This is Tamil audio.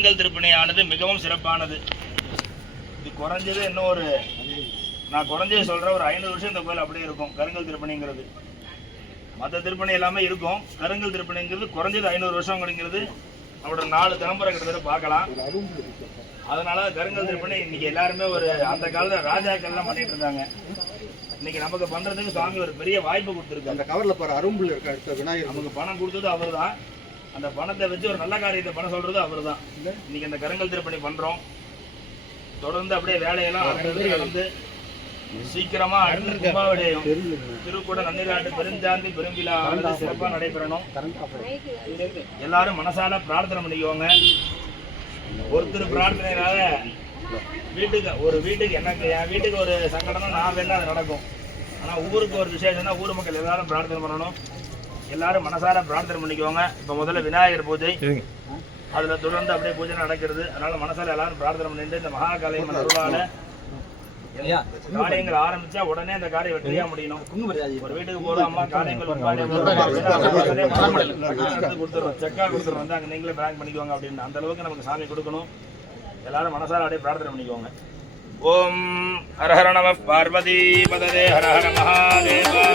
கருங்கல் திருப்பணியானது மிகவும் சிறப்பானது. இது குறைஞ்சது இன்னும் நான் குறைஞ்சது சொல்கிறேன், ஒரு 500 வருஷம் இந்த கோயில் அப்படியே இருக்கும். கருங்கல் திருப்பணிங்கிறது மற்ற திருப்பணி எல்லாமே இருக்கும். கருங்கல் திருப்பணிங்கிறது குறைஞ்சது 500 வருஷங்கிறது அவரோட 4 தலைமுறை கிட்டத்தட்ட பார்க்கலாம். அதனால கருங்கல் திருப்பணி இன்னைக்கு எல்லாருமே அந்த காலத்தில் ராஜாக்கள்லாம் பண்ணிட்டு இருந்தாங்க. இன்னைக்கு நமக்கு பண்றதுக்கு சுவாமி ஒரு பெரிய வாய்ப்பு கொடுத்துருக்கு. அந்த கவர்ல போற அரும்புல இருக்க அடுத்த விநாயகர் நமக்கு பணம் கொடுத்தது அவர் தான். அந்த பணத்தை வச்சு ஒரு நல்ல காரியத்தை பண்ண சொல்றது அவர் தான். இன்னைக்கு அந்த கருங்கல் திருப்பணி பண்றோம். தொடர்ந்து அப்படியே வேலையெல்லாம் நடந்து சீக்கிரமா அடுத்த கும்பாவடையும் திருக்கூட நன்னீராட்டு பெருஞ்சாந்தி பெரும்பிழா சிறப்பாக நடைபெறணும். எல்லாரும் மனசால பிரார்த்தனை பண்ணிக்குவாங்க. ஒருத்தர் பிரார்த்தனைனால வீட்டுக்கு எனக்கு என் வீட்டுக்கு ஒரு சங்கடம்னா நான் வேணா அது நடக்கும். ஆனால் ஊருக்கு ஒரு விசேஷம்னா ஊர் மக்கள் எல்லாரும் பிரார்த்தனை பண்ணணும். எல்லாரும் மனசார பிரார்த்தனை பண்ணிக்குவாங்க. இப்போ முதல்ல விநாயகர் பூஜை, அதில் தொடர்ந்து அப்படியே பூஜை நடக்கிறது. அதனால மனசால எல்லாரும் பிரார்த்தனை பண்ணிட்டு இந்த மகாகாளியம்மன் அருளால காரியங்கள் ஆரம்பிச்சா உடனே அந்த காரியம் வெற்றியா முடியணும். ஒரு வீட்டுக்கு போதும் அம்மா காரியங்கள் கொடுத்துருவோம், செக்கா கொடுத்துருவோம், வந்து அங்கே நீங்களே பேங்க் பண்ணிக்குவாங்க அப்படின்னு அந்த அளவுக்கு நமக்கு சாமி கொடுக்கணும். எல்லாரும் மனசார அப்படியே பிரார்த்தனை பண்ணிக்குவாங்க. ஓம் ஹரஹர நம பார்வதி பததே ஹரஹர மகாதேவா.